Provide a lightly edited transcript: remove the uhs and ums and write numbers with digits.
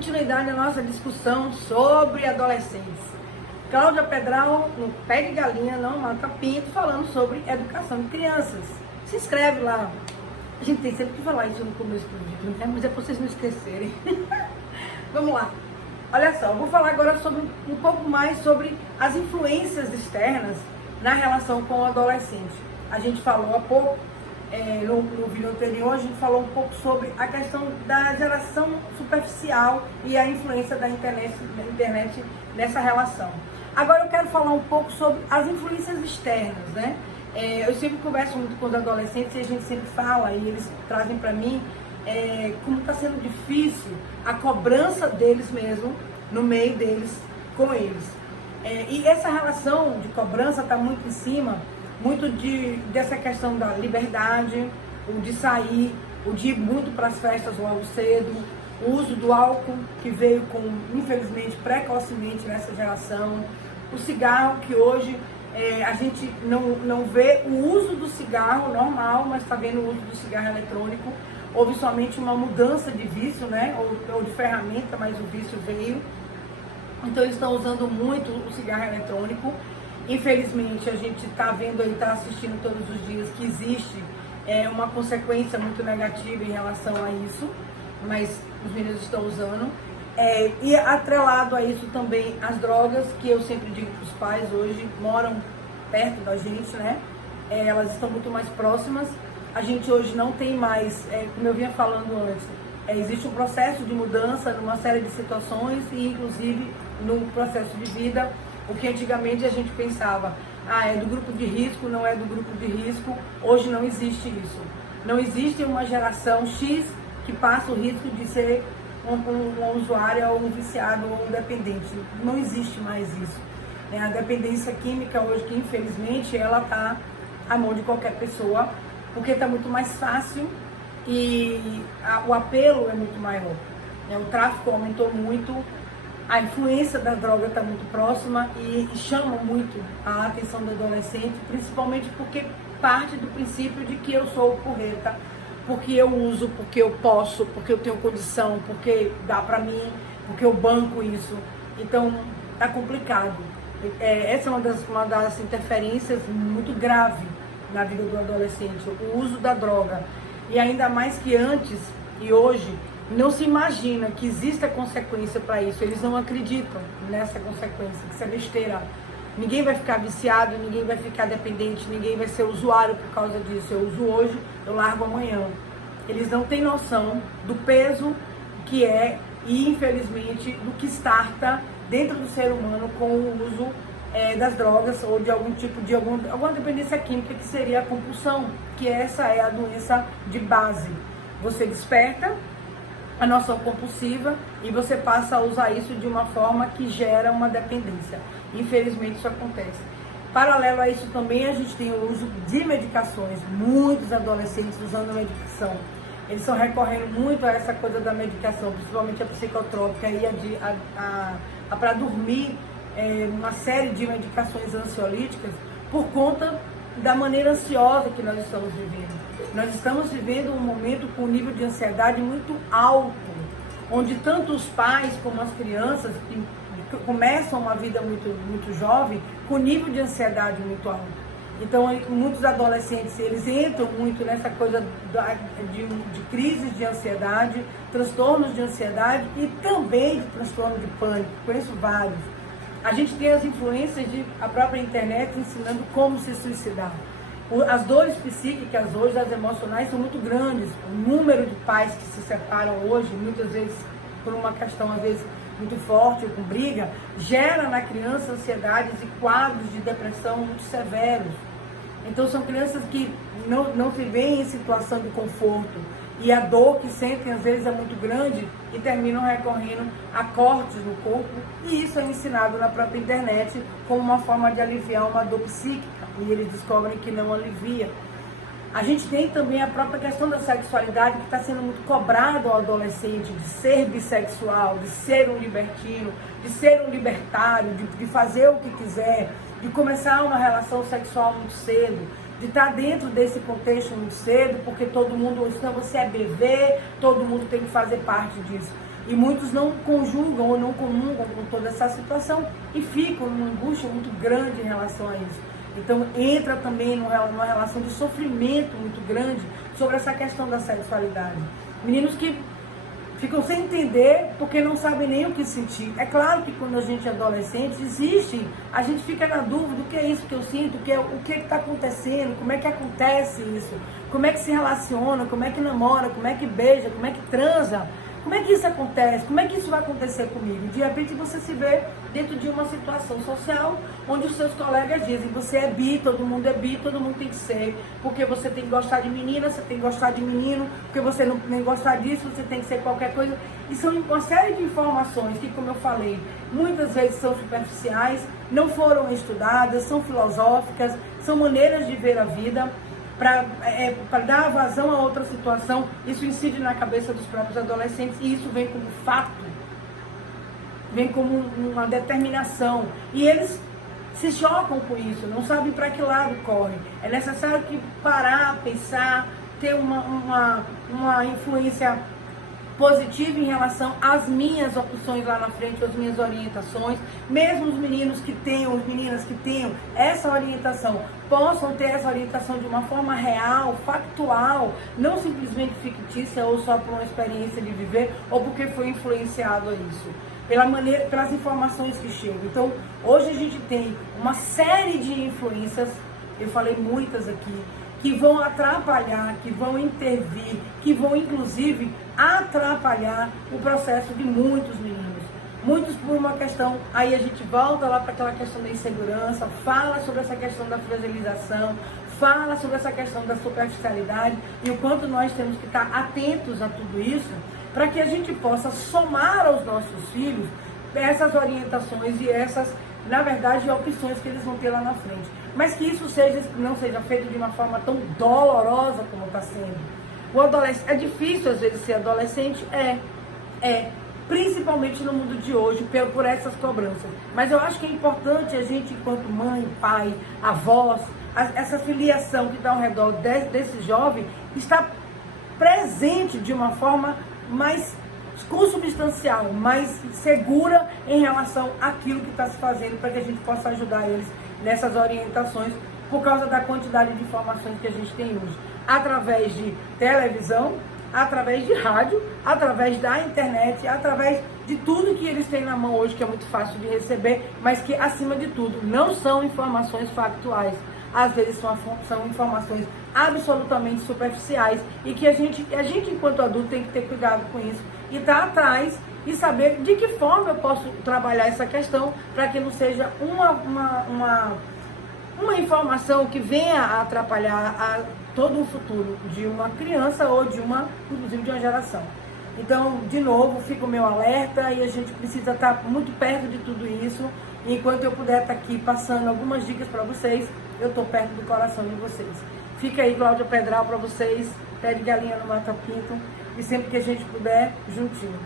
continuidade à nossa discussão sobre adolescentes. Cláudia Pedral, no Pé de Galinha Não Mata Pinto, falando sobre educação de crianças. Se inscreve lá. A gente tem sempre que falar isso no começo do vídeo, né? Mas é para vocês não esquecerem. Vamos lá. Olha só, eu vou falar agora sobre um pouco mais sobre as influências externas na relação com o adolescente. A gente falou há pouco, no vídeo anterior, a gente falou um pouco sobre a questão da geração superficial e a influência da internet nessa relação. Agora eu quero falar um pouco sobre as influências externas, né? Eu sempre converso muito com os adolescentes e a gente sempre fala, e eles trazem para mim como está sendo difícil a cobrança deles mesmo, no meio deles, com eles. E essa relação de cobrança está muito em cima, dessa questão da liberdade, o de sair, o de ir muito para as festas logo cedo, o uso do álcool, que veio infelizmente, precocemente nessa geração, o cigarro, que hoje a gente não vê o uso do cigarro normal, mas está vendo o uso do cigarro eletrônico. Houve somente uma mudança de vício, né? Ou de ferramenta, mas o vício veio. Então eles estão usando muito o cigarro eletrônico. Infelizmente a gente está vendo aí, está assistindo todos os dias que existe uma consequência muito negativa em relação a isso, mas os meninos estão usando. E atrelado a isso também as drogas, que eu sempre digo para os pais, hoje moram perto da gente, né? Elas estão muito mais próximas. A gente hoje não tem mais, como eu vinha falando antes, existe um processo de mudança numa série de situações e inclusive no processo de vida. O que antigamente a gente pensava, é do grupo de risco, não é do grupo de risco, hoje não existe isso. Não existe uma geração X que passa o risco de ser um usuário ou um viciado ou um dependente. Não existe mais isso. A dependência química hoje, que infelizmente ela está à mão de qualquer pessoa, porque está muito mais fácil e o apelo é muito maior. O tráfico aumentou muito, a influência da droga está muito próxima e chama muito a atenção do adolescente, principalmente porque parte do princípio de que eu sou porreta, porque eu uso, porque eu posso, porque eu tenho condição, porque dá pra mim, porque eu banco isso. Então, tá complicado. Essa é uma das interferências muito grave na vida do adolescente, o uso da droga. E ainda mais que antes e hoje, não se imagina que exista consequência para isso. Eles não acreditam nessa consequência, que isso é besteira. Ninguém vai ficar viciado, ninguém vai ficar dependente, ninguém vai ser usuário por causa disso. Eu uso hoje, eu largo amanhã. Eles não têm noção do peso que é e, infelizmente, do que starta dentro do ser humano com o uso das drogas ou de algum tipo de alguma dependência química, que seria a compulsão, que essa é a doença de base. Você desperta a noção compulsiva e você passa a usar isso de uma forma que gera uma dependência. Infelizmente isso acontece. Paralelo a isso também a gente tem o uso de medicações. Muitos adolescentes usando medicação. Eles estão recorrendo muito a essa coisa da medicação, principalmente a psicotrópica e a para dormir, uma série de medicações ansiolíticas, por conta da maneira ansiosa que nós estamos vivendo. Nós estamos vivendo um momento com um nível de ansiedade muito alto, onde tanto os pais como as crianças que começam uma vida muito jovem, com nível de ansiedade muito alto. Então, muitos adolescentes, eles entram muito nessa coisa de crises de ansiedade, transtornos de ansiedade e também de transtorno de pânico. Conheço vários. A gente tem as influências a própria internet ensinando como se suicidar. As dores psíquicas hoje, as emocionais, são muito grandes. O número de pais que se separam hoje, muitas vezes por uma questão, às vezes, muito forte, com briga, gera na criança ansiedades e quadros de depressão muito severos. Então são crianças que não se veem em situação de conforto e a dor que sentem às vezes é muito grande e terminam recorrendo a cortes no corpo, e isso é ensinado na própria internet como uma forma de aliviar uma dor psíquica, e eles descobrem que não alivia. A gente tem também a própria questão da sexualidade, que está sendo muito cobrado ao adolescente, de ser bissexual, de ser um libertino, de ser um libertário, de fazer o que quiser, de começar uma relação sexual muito cedo. de estar dentro desse contexto muito cedo, porque todo mundo, senão você é bebê, todo mundo tem que fazer parte disso. E muitos não conjugam ou não comungam com toda essa situação e ficam numa angústia muito grande em relação a isso. Então entra também numa relação de sofrimento muito grande sobre essa questão da sexualidade. Meninos que ficam sem entender porque não sabem nem o que sentir. É claro que quando a gente é adolescente, a gente fica na dúvida do que é isso que eu sinto, o que está acontecendo, como é que acontece isso, como é que se relaciona, como é que namora, como é que beija, como é que transa. Como é que isso acontece? Como é que isso vai acontecer comigo? De repente você se vê dentro de uma situação social onde os seus colegas dizem: você é bi, todo mundo é bi, todo mundo tem que ser, porque você tem que gostar de menina, você tem que gostar de menino, porque você não tem que gostar disso, você tem que ser qualquer coisa. E são uma série de informações que, como eu falei, muitas vezes são superficiais, não foram estudadas, são filosóficas, são maneiras de ver a vida. Para dar vazão a outra situação, isso incide na cabeça dos próprios adolescentes e isso vem como fato, vem como uma determinação. E eles se chocam com isso, não sabem para que lado correm. É necessário que parar, pensar, ter uma influência positiva em relação às minhas opções lá na frente, às minhas orientações. Mesmo os meninos que tenham, as meninas que tenham essa orientação, possam ter essa orientação de uma forma real, factual, não simplesmente fictícia ou só por uma experiência de viver ou porque foi influenciado a isso. Pelas informações que chegam. Então, hoje a gente tem uma série de influências, eu falei muitas aqui, que vão atrapalhar, que vão intervir, que vão inclusive atrapalhar o processo de muitos meninos. Muitos por uma questão, aí a gente volta lá para aquela questão da insegurança, fala sobre essa questão da fragilização, fala sobre essa questão da superficialidade e o quanto nós temos que estar atentos a tudo isso, para que a gente possa somar aos nossos filhos essas orientações e essas, na verdade, opções que eles vão ter lá na frente. Mas que isso não seja feito de uma forma tão dolorosa como está sendo. O adolescente, é difícil às vezes ser adolescente? Principalmente no mundo de hoje, por essas cobranças. Mas eu acho que é importante a gente, enquanto mãe, pai, avós, essa filiação que está ao redor desse jovem, estar presente de uma forma mais consubstancial, mais segura em relação àquilo que está se fazendo, para que a gente possa ajudar eles nessas orientações, por causa da quantidade de informações que a gente tem hoje, através de televisão, através de rádio, através da internet, através de tudo que eles têm na mão hoje, que é muito fácil de receber, mas que, acima de tudo, não são informações factuais. Às vezes são informações absolutamente superficiais e que a gente, enquanto adulto, tem que ter cuidado com isso e estar atrás e saber de que forma eu posso trabalhar essa questão para que não seja uma informação que venha a atrapalhar todo o futuro de uma criança ou inclusive de uma geração. Então, de novo, fica o meu alerta e a gente precisa estar muito perto de tudo isso. E enquanto eu puder estar aqui passando algumas dicas para vocês, eu estou perto do coração de vocês. Fica aí, Cláudia Pedral, para vocês. Pé de galinha no Mata Pinto. E sempre que a gente puder, juntinho.